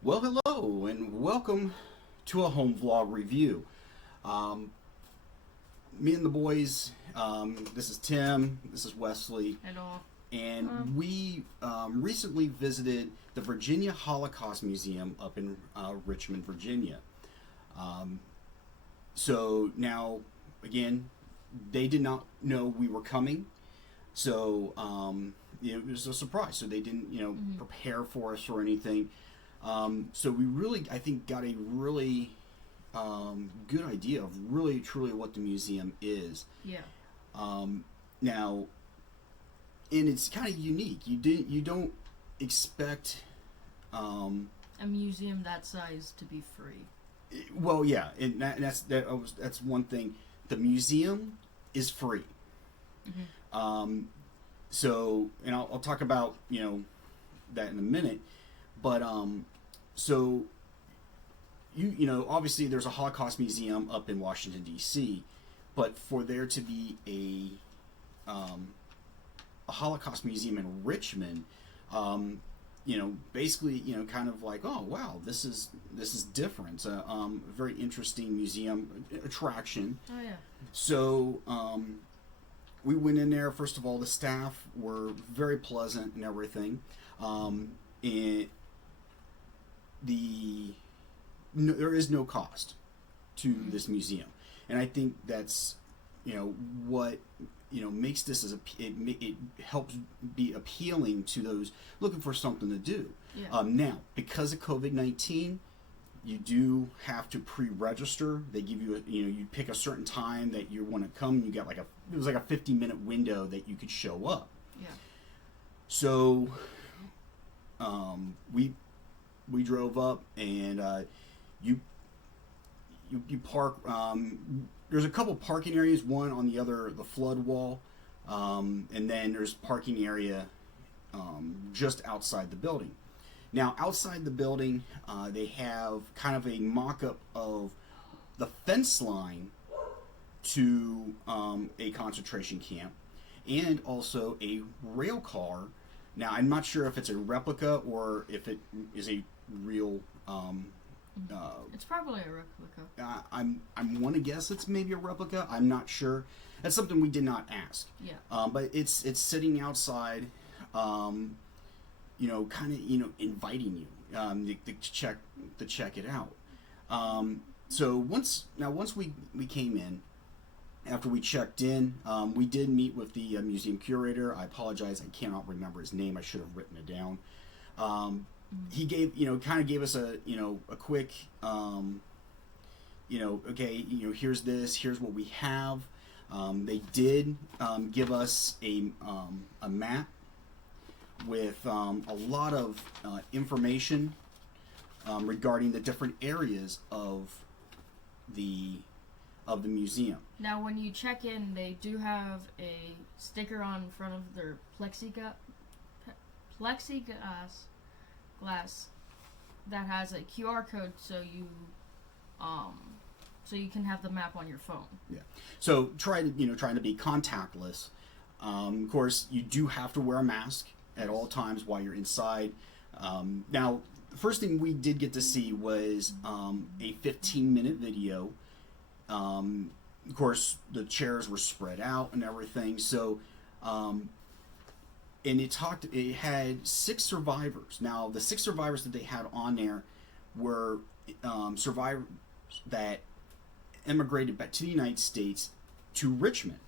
Well, hello, and welcome to a home vlog review. Um, Me and the boys, this is Tim, this is Wesley, Hello. and we recently visited the Virginia Holocaust Museum up in Richmond, Virginia. Um, so now, again, they did not know we were coming, so it was a surprise. So they didn't, prepare for us or anything. So we really, I think, got a really good idea of really truly what the museum is. Yeah. Now, and it's kind of unique. You don't expect. A museum that size to be free. Well, yeah, and that's one thing. The museum is free. So, and I'll talk about that in a minute, but so obviously there's a Holocaust museum up in Washington D.C., but for there to be a Holocaust museum in Richmond, basically kind of like, oh wow, this is different. It's a very interesting museum attraction. Oh yeah. So we went in there. First of all, the staff were very pleasant and everything. And there is no cost to this museum, and I think that's what makes this it helps be appealing to those looking for something to do. Yeah. Now, because of COVID-19, you do have to pre-register. They give you you pick a certain time that you want to come. You got it was like a 50-minute window that you could show up. Yeah. So we drove up, and you park. There's a couple parking areas. One on the flood wall, and then there's parking area just outside the building. Now, outside the building, they have kind of a mock-up of the fence line to a concentration camp, and also a rail car. Now, I'm not sure if it's a replica or if it is a real. It's probably a replica. I'm want to guess it's maybe a replica. I'm not sure. That's something we did not ask. Yeah. But it's sitting outside, kind of inviting you to check it out. So once we came in, after we checked in, we did meet with the museum curator. I apologize, I cannot remember his name. I should have written it down. He gave gave us a quick okay, here's this, here's what we have. They did give us a map with a lot of information regarding the different areas of the museum. Now, when you check in, they do have a sticker on front of their plexiglass glass that has a QR code, so you can have the map on your phone. Yeah. So trying to be contactless. Of course, you do have to wear a mask at all times while you're inside. Now, the first thing we did get to see was a 15-minute video. Of course, the chairs were spread out and everything. So, and it had 6 survivors. Now, the 6 survivors that they had on there were survivors that emigrated back to the United States to Richmond.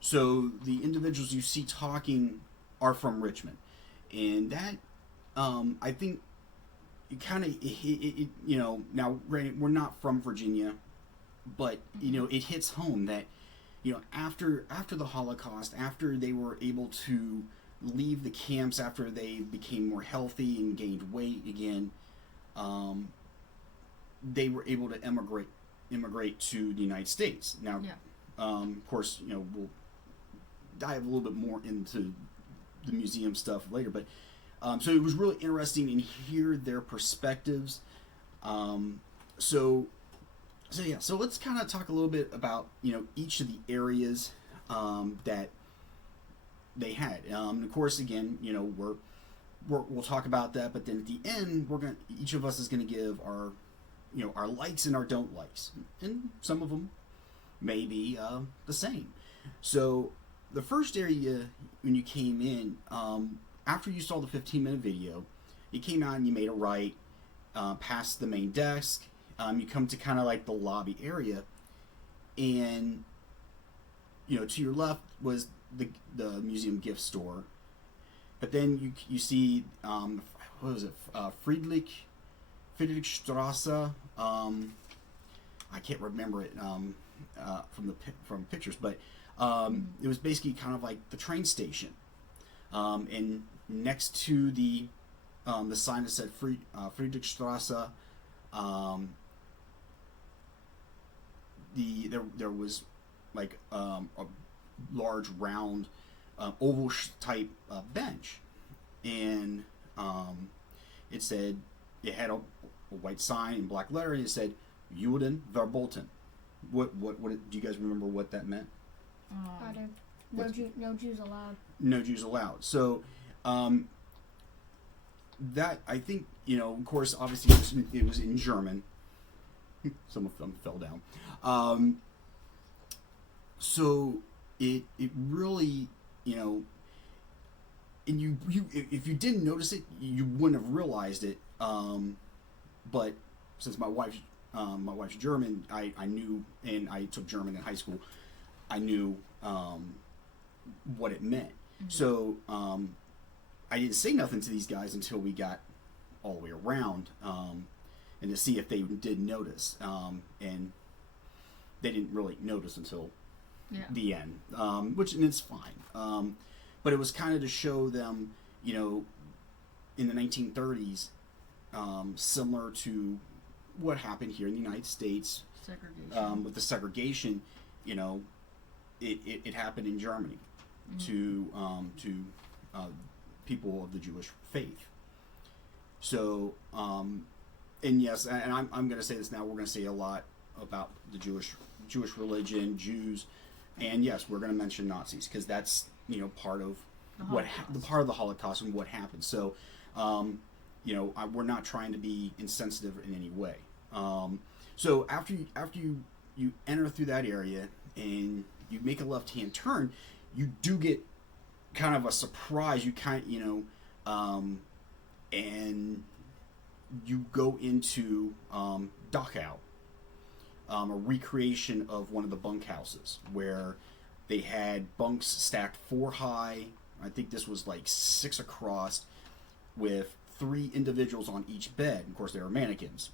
So the individuals you see talking are from Richmond, and that I think it kind of now granted we're not from Virginia, but it hits home that after the Holocaust, after they were able to leave the camps, after they became more healthy and gained weight again, they were able to immigrate to the United States. Now, of course, we'll dive a little bit more into the museum stuff later, but so it was really interesting and hear their perspectives. So let's kind of talk a little bit about each of the areas that they had. Of course, again, we're we'll talk about that. But then at the end, each of us is gonna give our, our likes and our don't likes, and some of them may be the same. So the first area when you came in, after you saw the 15-minute video, you came out and you made a right past the main desk. You come to kind of like the lobby area, and to your left was the museum gift store. But then you see what was it, Friedrichstrasse. I can't remember it from pictures, but it was basically kind of like the train station, and next to the sign that said Friedrichstrasse, there was like a large round oval type bench, and it had a white sign in black letter, and it said Juden verboten. What do you guys remember what that meant? No Jews allowed. No Jews allowed. So that, I think, of course, obviously it was in German. Some of them fell down. So it really, and you if you didn't notice it, you wouldn't have realized it. But since my wife's German, I knew, and I took German in high school, I knew what it meant. Mm-hmm. So I didn't say nothing to these guys until we got all the way around, and to see if they did notice. And they didn't really notice until the end, and it's fine. But it was kind of to show them, in the 1930s, similar to what happened here in the United States, with the segregation, it happened in Germany, mm-hmm. to people of the Jewish faith. So, and yes, and I'm going to say this now. We're going to say a lot about the Jewish religion, Jews, and yes, we're going to mention Nazis because that's part of part of the Holocaust and what happened. So, we're not trying to be insensitive in any way. So after you enter through that area and you make a left-hand turn, you do get kind of a surprise. You and you go into Dachau, a recreation of one of the bunkhouses where they had bunks stacked 4 high. I think this was like 6 across, with 3 individuals on each bed. Of course, they were mannequins.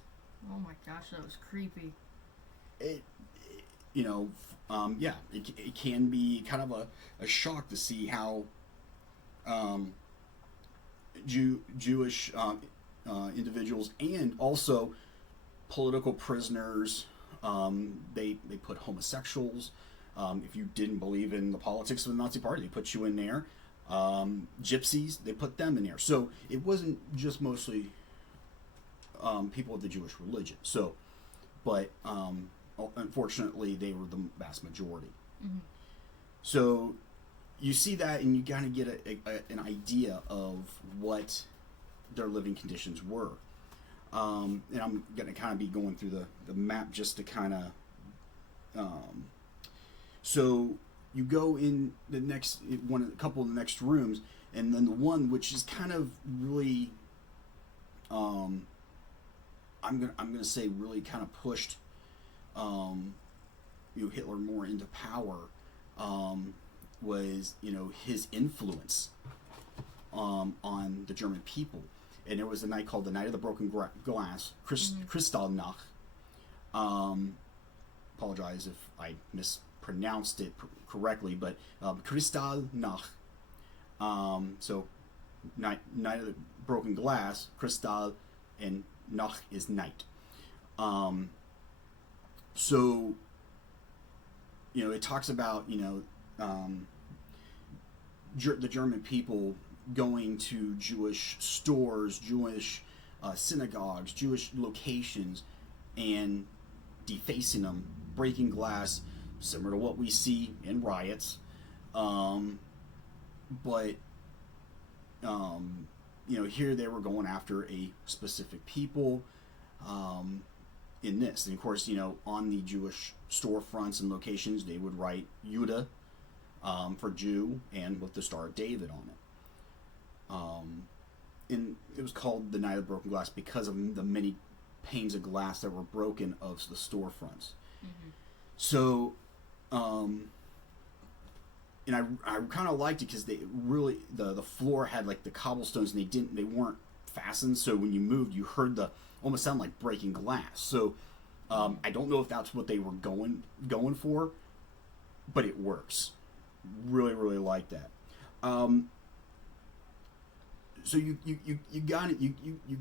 Oh my gosh, that was creepy. It can be kind of a shock to see how Jewish individuals and also political prisoners. They put homosexuals. If you didn't believe in the politics of the Nazi Party, they put you in there. Gypsies, they put them in there. So it wasn't just mostly people of the Jewish religion. So, but unfortunately, they were the vast majority. Mm-hmm. So you see that, and you kind of get an idea of what their living conditions were. And I'm going to kind of be going through the map just to kind of. So you go in a couple of the next rooms, and then the one which is kind of really, I'm gonna say really kind of pushed, Hitler more into power, was his influence, on the German people. And there was a night called the Night of the Broken Glass, Kristallnacht. Apologize if I mispronounced it correctly, but Kristallnacht. So night of the Broken Glass, Kristall, and Nacht is night. So it talks about the German people going to Jewish stores, Jewish synagogues, Jewish locations, and defacing them, breaking glass, similar to what we see in riots. But here they were going after a specific people in this. And of course, on the Jewish storefronts and locations, they would write Judah for Jew and with the Star of David on it. And it was called the Night of the Broken Glass because of the many panes of glass that were broken of the storefronts. Mm-hmm. So, and I kind of liked it because they really the floor had like the cobblestones and they weren't fastened. So when you moved, you heard almost sound like breaking glass. So I don't know if that's what they were going for, but it works. Really, really like that. So you got it. You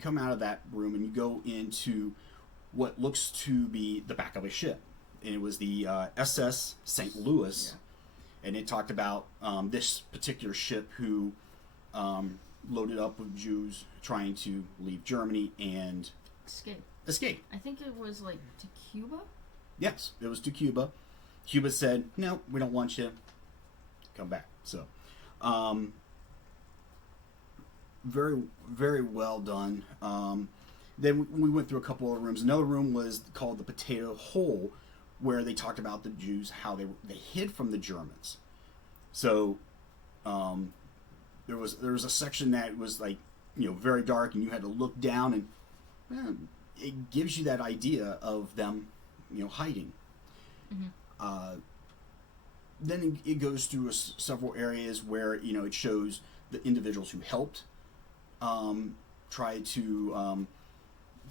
come out of that room and you go into what looks to be the back of a ship, and it was the SS St. Louis, and it talked about this particular ship who loaded up with Jews trying to leave Germany and escape. I think it was like to Cuba. Yes, it was to Cuba. Cuba said, "No, we don't want you. Come back." So. Very, very well done. Then we went through a couple of rooms. Another room was called the Potato Hole, where they talked about the Jews, how they hid from the Germans. So there was a section that was like very dark, and you had to look down, and it gives you that idea of them hiding. Mm-hmm. Then it goes through several areas where it shows the individuals who helped. Try to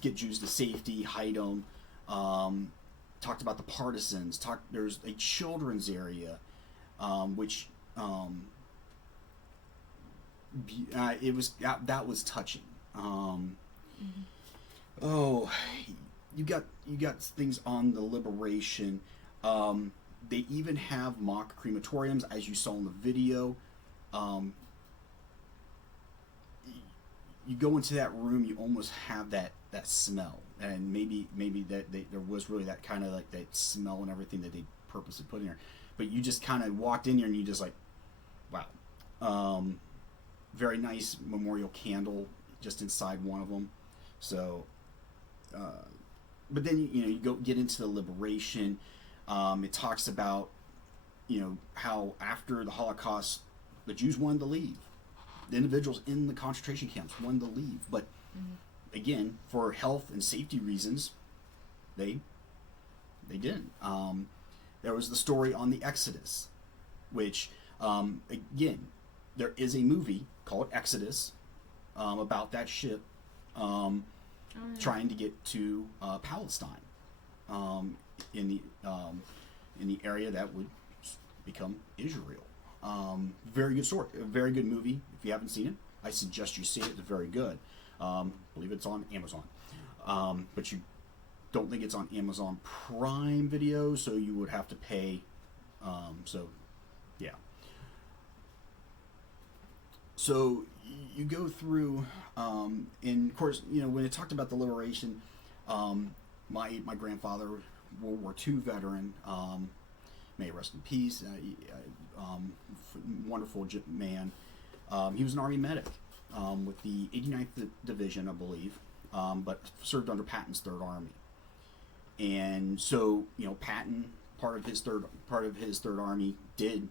get Jews to safety, hide them. Talked about the partisans. There's a children's area, which it was that was touching. Mm-hmm. Oh, you got things on the liberation. They even have mock crematoriums, as you saw in the video. You go into that room, you almost have that smell, and maybe that there was really that kind of like that smell and everything that they purposely put in there. But you just kind of walked in there and you just like, wow, very nice memorial candle just inside one of them. So, but then you go get into the liberation. It talks about how after the Holocaust, the Jews wanted to leave. The individuals in the concentration camps wanted to leave, but again, for health and safety reasons, they didn't. There was the story on the Exodus, which again, there is a movie called Exodus about that ship trying to get to Palestine in the area that would become Israel. Very good story, a very good movie. If you haven't seen it, I suggest you see it. It's very good. I believe it's on Amazon, but you don't think it's on Amazon Prime Video, so you would have to pay. So, yeah. So you go through, and of course, when it talked about the liberation, my grandfather, World War II veteran, may he rest in peace. Wonderful man. He was an Army medic with the 89th Division, I believe, but served under Patton's Third Army. And so, Patton, part of his Third Army, did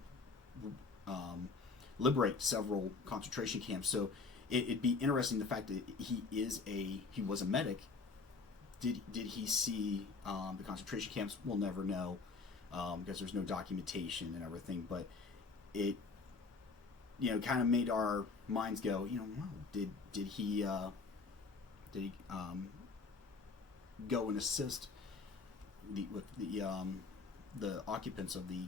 liberate several concentration camps. So it'd be interesting the fact that he was a medic. Did he see the concentration camps? We'll never know. Because there's no documentation and everything, but it, kind of made our minds go, wow, did he go and assist with the occupants of the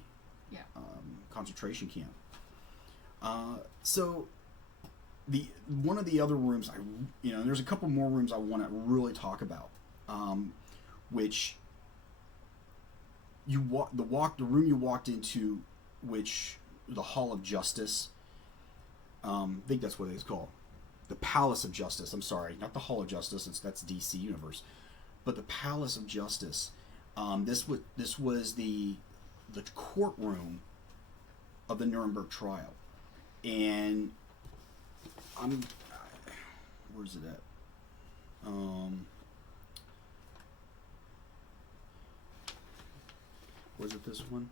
concentration camp? So one of the other rooms there's a couple more rooms I want to really talk about, which. The room you walked into, which the Hall of Justice. I think that's what it's called, the Palace of Justice. I'm sorry, not the Hall of Justice. That's DC Universe, but the Palace of Justice. This was the courtroom of the Nuremberg trial, and where's it at? Was it this one?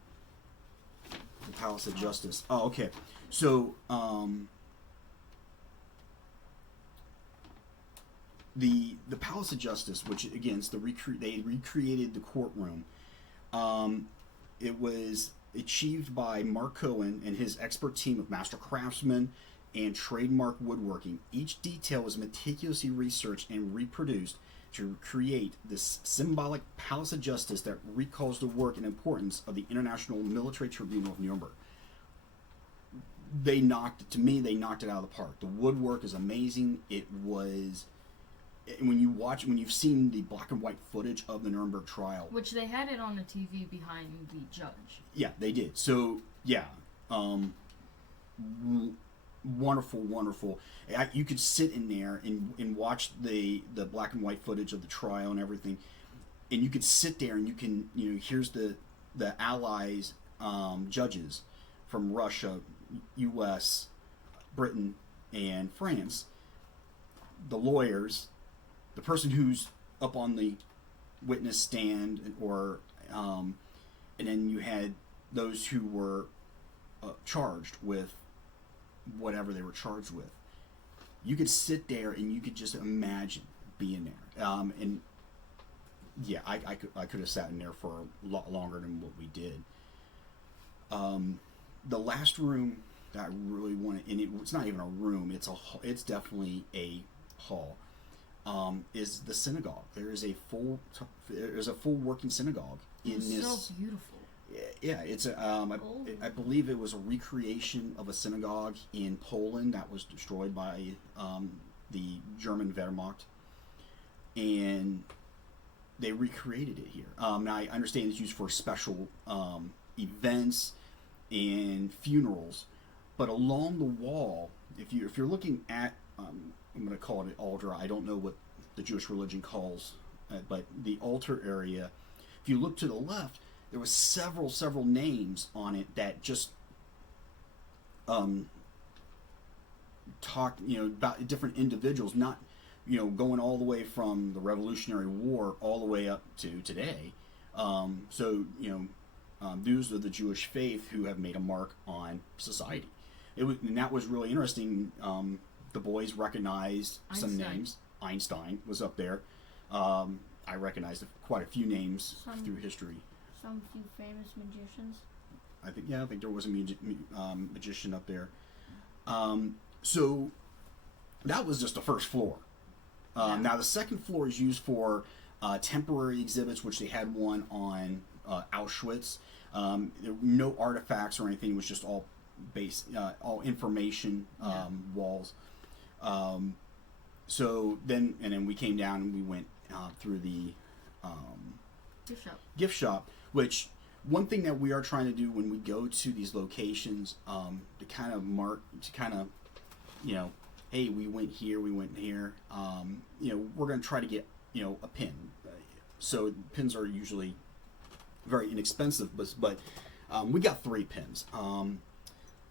The Palace of Justice. Oh, okay. So, the Palace of Justice, which again is they recreated the courtroom. It was achieved by Mark Cohen and his expert team of master craftsmen and trademark woodworking. Each detail was meticulously researched and reproduced to create this symbolic Palace of Justice that recalls the work and importance of the International Military Tribunal of Nuremberg. They knocked it out of the park. The woodwork is amazing. It was, when you've seen the black and white footage of the Nuremberg trial, which they had it on the TV behind the judge. Yeah, they did. So yeah, wonderful. You could sit in there and watch the black and white footage of the trial and everything, and you could sit there and you can, here's the Allies, judges from Russia, U.S., Britain, and France, the lawyers, the person who's up on the witness stand, or and then you had those who were charged with whatever they were charged with. You could sit there and you could just imagine being there. And yeah, I could have sat in there for a lot longer than what we did. The last room that I really wanted, and it's not even a room; it's definitely a hall. Is the synagogue? There's a full working synagogue in this. So beautiful. Yeah, it's I believe it was a recreation of a synagogue in Poland that was destroyed by the German Wehrmacht, and they recreated it here. Now I understand it's used for special events and funerals, but along the wall, if you're looking at, I'm going to call it an altar. I don't know what the Jewish religion calls it, but the altar area. If you look to the left, there was several names on it that just talked, about different individuals, not, going all the way from the Revolutionary War all the way up to today. Those are the Jewish faith who have made a mark on society. And that was really interesting. The boys recognized some names. Einstein was up there. I recognized quite a few names through history. Some few famous magicians. I think there was a magician up there. So that was just the first floor. Now the second floor is used for temporary exhibits, which they had one on Auschwitz. There were no artifacts or anything. It was just all all information walls. So then we came down and we went through the gift shop, which one thing that we are trying to do when we go to these locations, to kind of hey, we went here, we're going to try to get, a pin. So pins are usually very inexpensive, but we got 3 pins.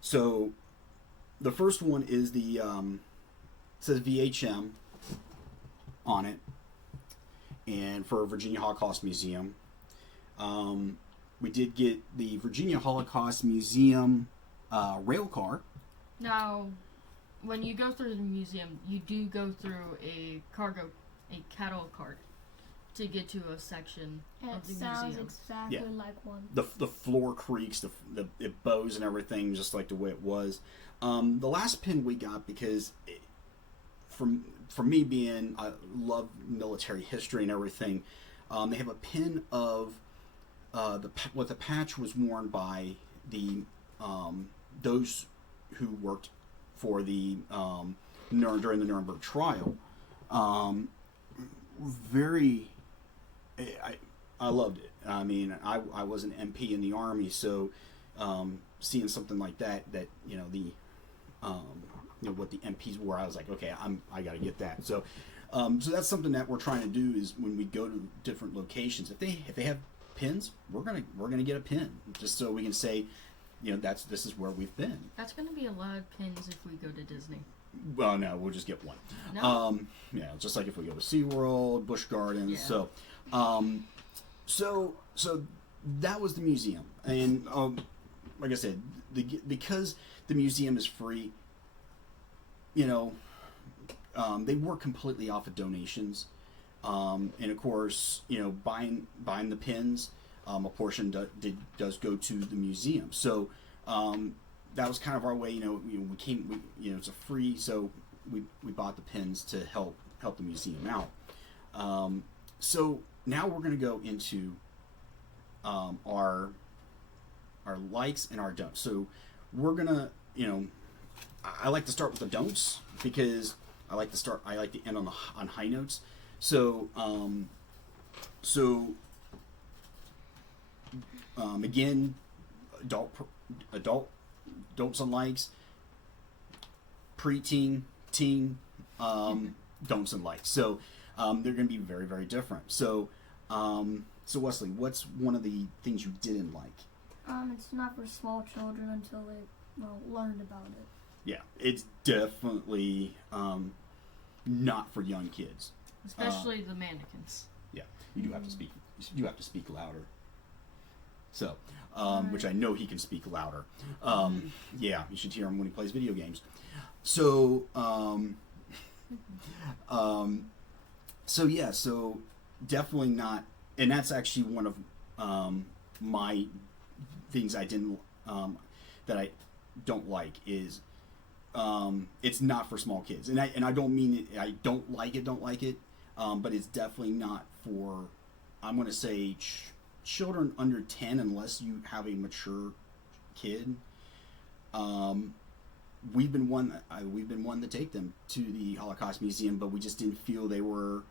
So the first one is the, says VHM on it, and for Virginia Holocaust Museum. We did get the Virginia Holocaust Museum rail car. Now, when you go through the museum, you do go through a cattle cart to get to a section of the museum. It sounds exactly like one. The floor creaks, it bows and everything, just like the way it was. The last pin we got, because for me being, I love military history and everything, they have a pin of what the patch was worn by the those who worked for the during the Nuremberg trial. I loved it. I mean, I was an MP in the Army, so seeing something like that what the MPs wore, I was like, okay, I got to get that. So that's something that we're trying to do, is when we go to different locations, if they have pins, we're gonna get a pin, just so we can say, this is where we've been. That's gonna be a lot of pins if we go to Disney. Well, no, we'll just get one. No. Yeah, just like if we go to SeaWorld, Busch Gardens. Yeah. So that was the museum, and like I said, because the museum is free, you know, they work completely off of donations, and of course, you know, buying the pins, a portion does go to the museum. So that was kind of our way. It's a free, so we bought the pins to help the museum out. So now we're going to go into our likes and our don'ts. So we're gonna, I like to start with the don'ts because I like to end on high notes. So again, adult don'ts and likes, preteen, teen, don'ts and likes. So they're going to be very, very different. So Wesley, what's one of the things you didn't like? It's not for small children until they learned about it. Yeah, it's definitely not for young kids. Especially the mannequins. Yeah, you do have to speak. You have to speak louder. So, which I know he can speak louder. Yeah, you should hear him when he plays video games. So, so definitely not. And that's actually one of my things I didn't that I don't like is it's not for small kids, and I don't mean it. I don't like it, but it's definitely not for. I'm going to say children under 10, unless you have a mature kid. We've been one to take them to the Holocaust Museum, but we just didn't feel they were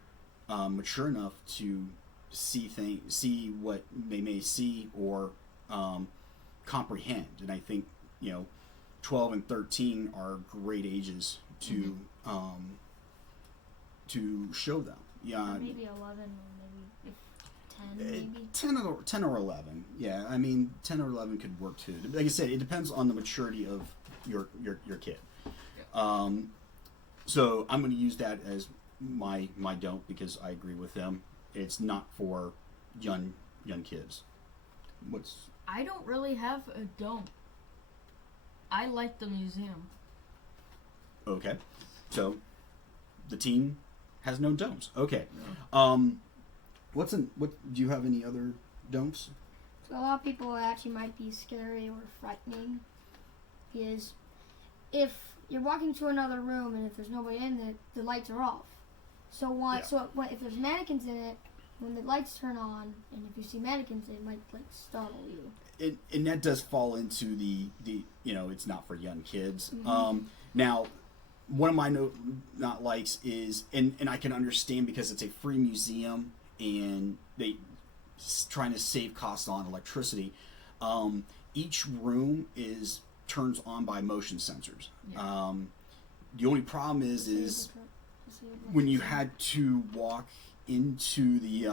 mature enough to see what they may see or comprehend. And I think 12 and 13 are great ages to show them. Yeah, maybe 11 or maybe 10, maybe 10 or 11. Yeah, I mean 10 or 11 could work too. Like I said, it depends on the maturity of your kid. So I'm going to use that as my don't, because I agree with them. It's not for young kids. I don't really have a don't. I like the museum. Okay, so the teen has no don'ts. Okay, what do you have any other don'ts? So a lot of people actually might be scary or frightening is if you're walking to another room and if there's nobody in it, the lights are off. So if there's mannequins in it, when the lights turn on, and if you see mannequins, it might startle you. And that does fall into the it's not for young kids. Mm-hmm. Now, one of my not likes is, and I can understand because it's a free museum and they trying to save costs on electricity. Each room turns on by motion sensors. Yeah. The only problem is when you had to walk into the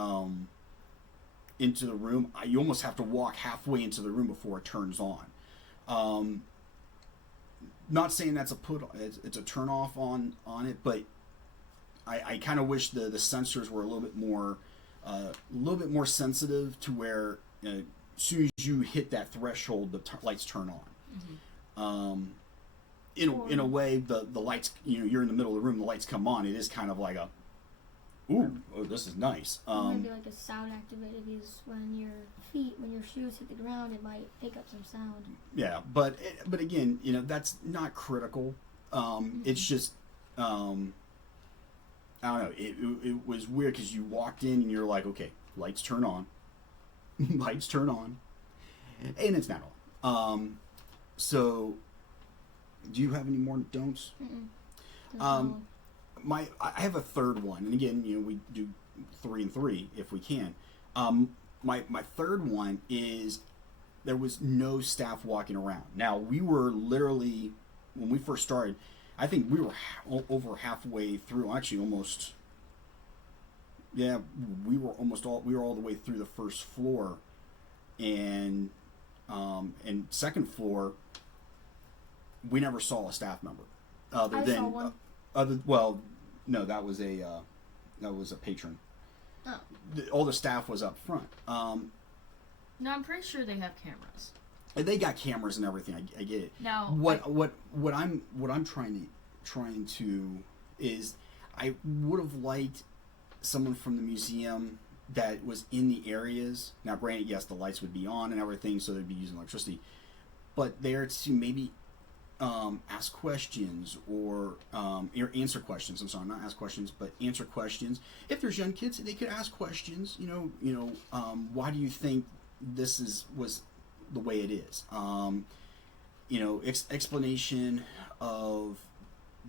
room, you almost have to walk halfway into the room before it turns on. Not saying that's it's a turn off on it, but I kind of wish the sensors were a little bit more sensitive to where as soon as you hit that threshold, the lights turn on. Mm-hmm. In a way, the lights, you're in the middle of the room, the lights come on. It is kind of like this is nice. Maybe like a sound activated, because when your shoes hit the ground, it might pick up some sound. Yeah, but again, that's not critical. It's just I don't know. It was weird because you walked in and you're like, okay, lights turn on, and it's not on. So, do you have any more don'ts? I have a third one, and again, we do 3 and 3 if we can. My third one is there was no staff walking around. Now, we were literally, when we first started, I think we were over halfway through. Actually, almost. Yeah, we were all the way through the first floor, and second floor, we never saw a staff member. other I than saw one. No, that was a patron. Oh. All the staff was up front. No, I'm pretty sure they have cameras. They got cameras and everything. I get it. Now, what I'm trying to is I would have liked someone from the museum that was in the areas. Now, granted, yes, the lights would be on and everything, so they'd be using electricity, but there to maybe ask questions or answer questions. I'm sorry, not ask questions, but answer questions. If there's young kids, they could ask questions. Why do you think this was the way it is? Explanation of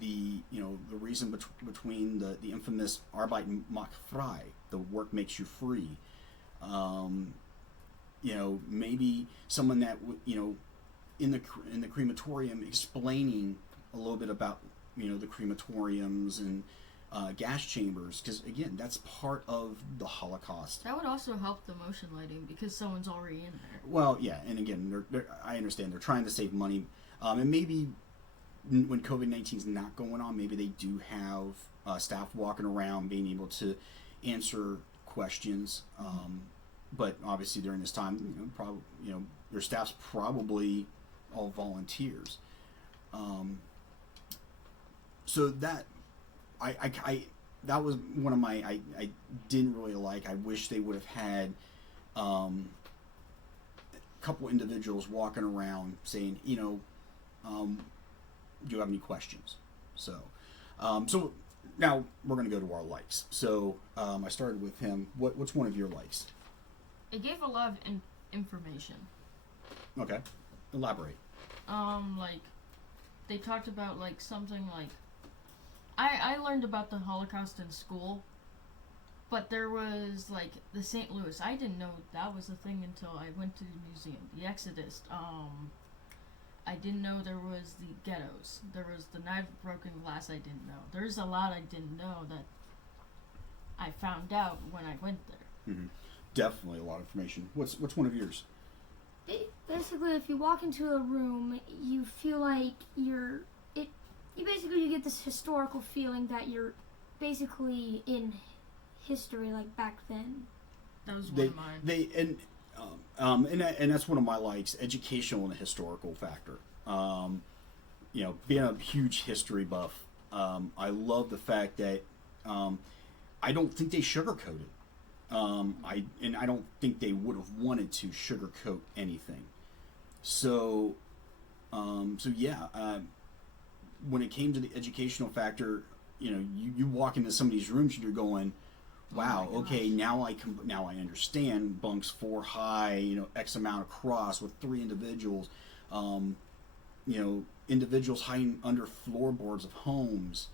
the reason between the infamous Arbeit macht frei, the work makes you free. Maybe someone that in the crematorium explaining a little bit about the crematoriums and gas chambers, because again, that's part of the Holocaust. that would also help the motion lighting because someone's already in there. Well, yeah, and again, I understand they're trying to save money, and maybe when COVID-19 is not going on, maybe they do have staff walking around being able to answer questions. But obviously during this time, their staff's probably all volunteers. So that that was one of my I didn't really like. I wish they would have had a couple individuals walking around saying, do you have any questions? So now we're going to go to our likes. So I started with him. What's one of your likes? It gave a lot of information. Okay, elaborate. Like they talked about like something like I learned about the Holocaust in school, but there was like the St. Louis. I didn't know that was a thing until I went to the museum. The Exodus. I didn't know there was the ghettos. There was the night of broken glass. I didn't know. There's a lot I didn't know that I found out when I went there. Mm-hmm. Definitely a lot of information. What's one of yours? Basically, if you walk into a room, you feel like you get this historical feeling that you're basically in history, like back then. That was one of mine. And that's one of my likes, educational and a historical factor. Being a huge history buff, I love the fact that I don't think they sugarcoated. I don't think they would have wanted to sugarcoat anything. So when it came to the educational factor, you walk into some of these rooms and you're going, wow, okay, now I understand bunks 4 high, X amount across with 3 individuals, individuals hiding under floorboards of homes,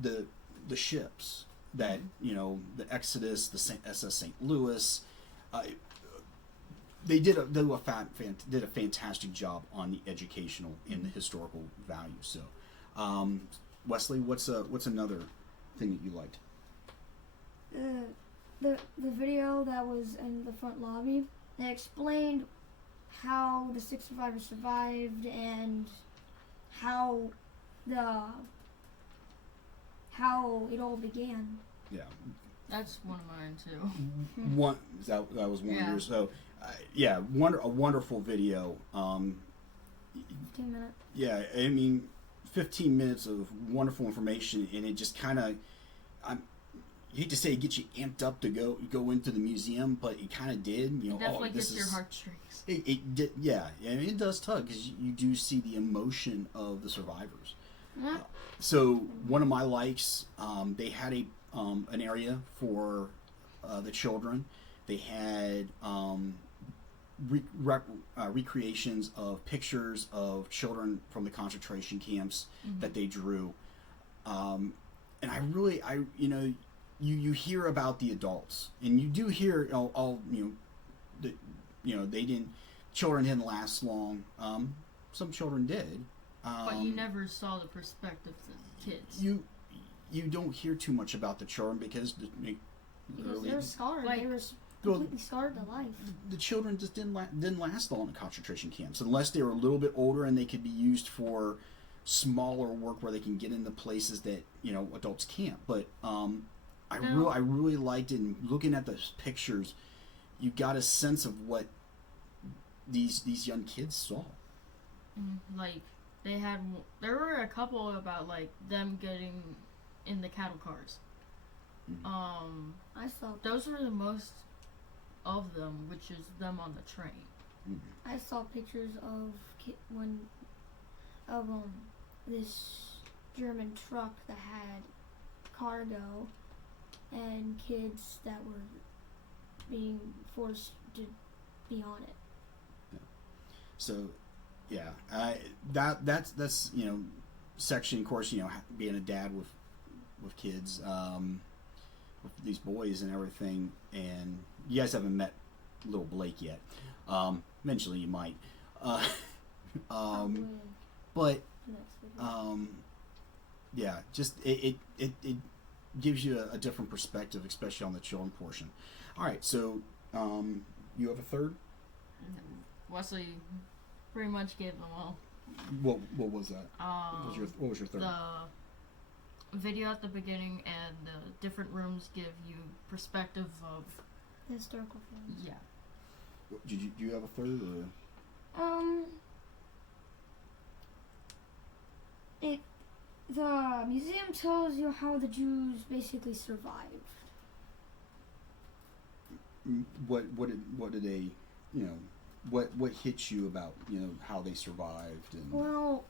the ships that, the Exodus, the SS St. Louis, they did a fantastic job on the educational and the historical value. So, Wesley, what's another thing that you liked? The video that was in the front lobby, they explained how the 6 survivors survived and how it all began. Yeah, that's one of mine too. That was one of yours. So, a wonderful video. 15 minutes. Yeah, I mean, 15 minutes of wonderful information, and it just kind of, you hate to say it gets you amped up to go into the museum, but it kind of did. It definitely gets your heartstrings. It did, yeah. I mean, it does tug because you do see the emotion of the survivors. Yeah. So one of my likes, they had an area for the children. They had recreations of pictures of children from the concentration camps that they drew, and you hear about the adults, and you do hear children didn't last long. Some children did. But you never saw the perspective of the kids. You don't hear too much about the children because they were scarred. They were completely scarred to life. The children just didn't last long in concentration camps unless they were a little bit older and they could be used for smaller work where they can get into places that adults can't. But I No. really liked it. And looking at those pictures, you got a sense of what these young kids saw. Like there were a couple about like them getting in the cattle cars. I saw Those were the most of them, which is them on the train. I saw pictures of this German truck that had cargo and kids that were being forced to be on it. So, yeah, that's section, of course, being a dad with kids, with these boys and everything, and you guys haven't met little Blake yet. Eventually you might. Probably But next video. yeah, just it gives you a different perspective, especially on the children portion. All right, so you have a third. Wesley pretty much gave them all. What was that? What was your third? The video at the beginning and the different rooms give you perspective of Historical films. yeah. Do you have a third? Or? The museum tells you how the Jews basically survived. What did they what hit you about how they survived and Well,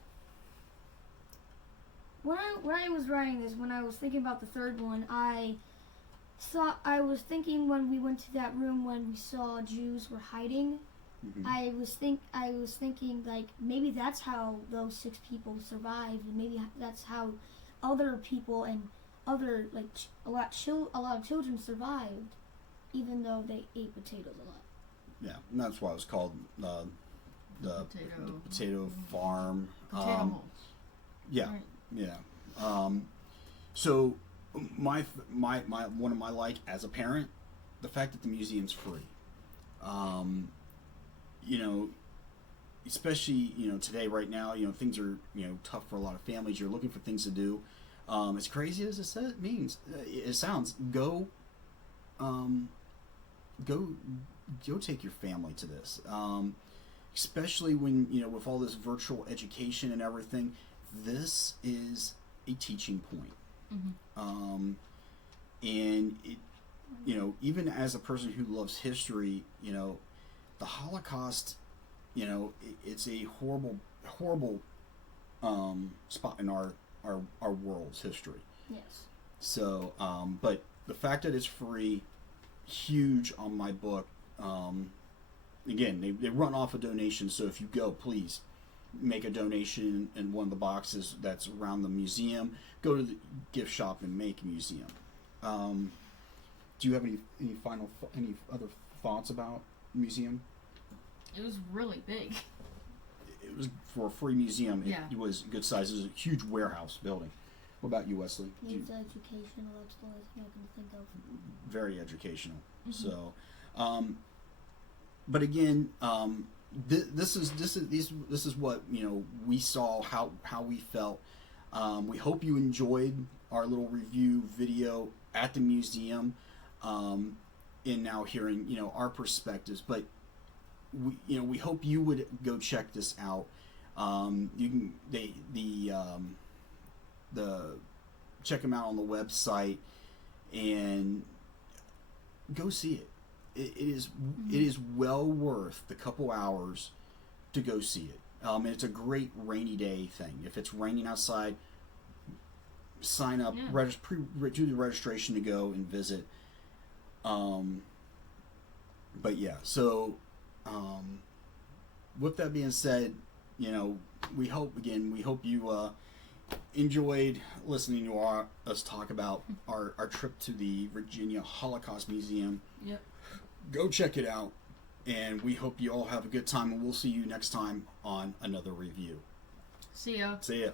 when I was writing this, when I was thinking about the third one, I was thinking when we went to that room when we saw Jews were hiding. Mhm. I was thinking like maybe that's how those 6 people survived, and maybe that's how other people and other like a lot of children survived, even though they ate potatoes a lot. yeah, and that's why it was called the potato farm. Potato holes. Yeah, Right. yeah. So my one of my as a parent, the fact that the museum's free. Especially today, right now, things are tough for a lot of families. You're looking for things to do. As crazy as it sounds, go take your family to this. Especially when with all this virtual education and everything, this is a teaching point. Mm-hmm. And it, even as a person who loves history, the Holocaust, it's a horrible spot in our world's history. Yes. So, but the fact that it's free, huge on my book. Again, they run off a donation, so if you go, please make a donation in one of the boxes that's around the museum. Go to the gift shop and make a museum. Do you have any other thoughts about the museum? It was really big. It was for a free museum. Yeah. It was good size. It was a huge warehouse building. What about you, Wesley? It's educational. That's the only thing I can think of. Very educational. Mm-hmm. So, but again, this is what we saw, how we felt. We hope you enjoyed our little review video at the museum, and now hearing our perspectives. But we hope you would go check this out. You can check them out on the website and go see it. It is well worth the couple hours to go see it. And it's a great rainy day thing. If it's raining outside, sign up, Yeah. do the registration to go and visit. But yeah, so with that being said, we hope you enjoyed listening to us talk about our trip to the Virginia Holocaust Museum. Yep. Go check it out, and we hope you all have a good time, and we'll see you next time on another review. See ya. See ya.